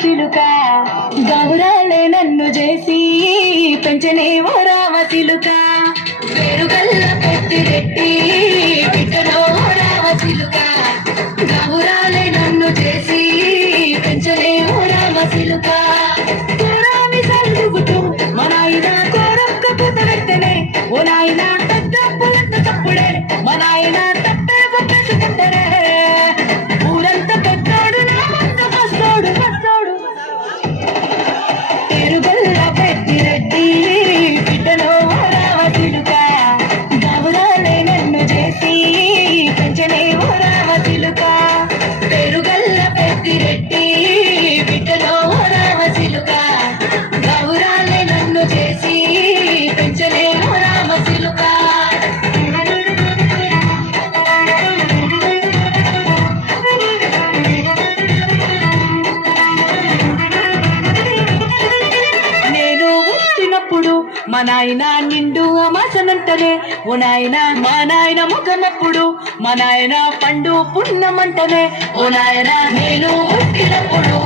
చిలుక గౌరాలే నన్ను చేసి పెంచనే ఓ రామ చిలుక పేరుగల్ల పెట్టి పిట్టలో రామ చిలుక గౌరాలే నన్ను చేసి పెంచనే ఓ రామ చిలుక మా నాయన కోరొక్క పూత వెంటనే ఓ నాయన పెద్ద పులంత తప్పుడే మా నాయన తప్పే బొప్పేసి కట్టరే ఊరంతా పెద్దోడు నా మంత కస్తోడు కస్తోడు తిరుగల్ల పెట్టి రెడ్డి పిట్టలో రామ చిలుక గౌరాలే నన్ను చేసి పెంచనే ఓ రామ చిలుక పెరుగల్ల పెట్టి రెడ్డి పిట్టలో రామ చిలుక గౌరాలే నన్ను చేసి పెంచనే ఓ రామ చిలుక మా నాయన నిండు అమాసనంటనే ఓ నాయన మా నాయన ముఖమప్పుడు మా నాయన పండు పున్నమంటనే ఓ నాయన నేను పుట్టినప్పుడు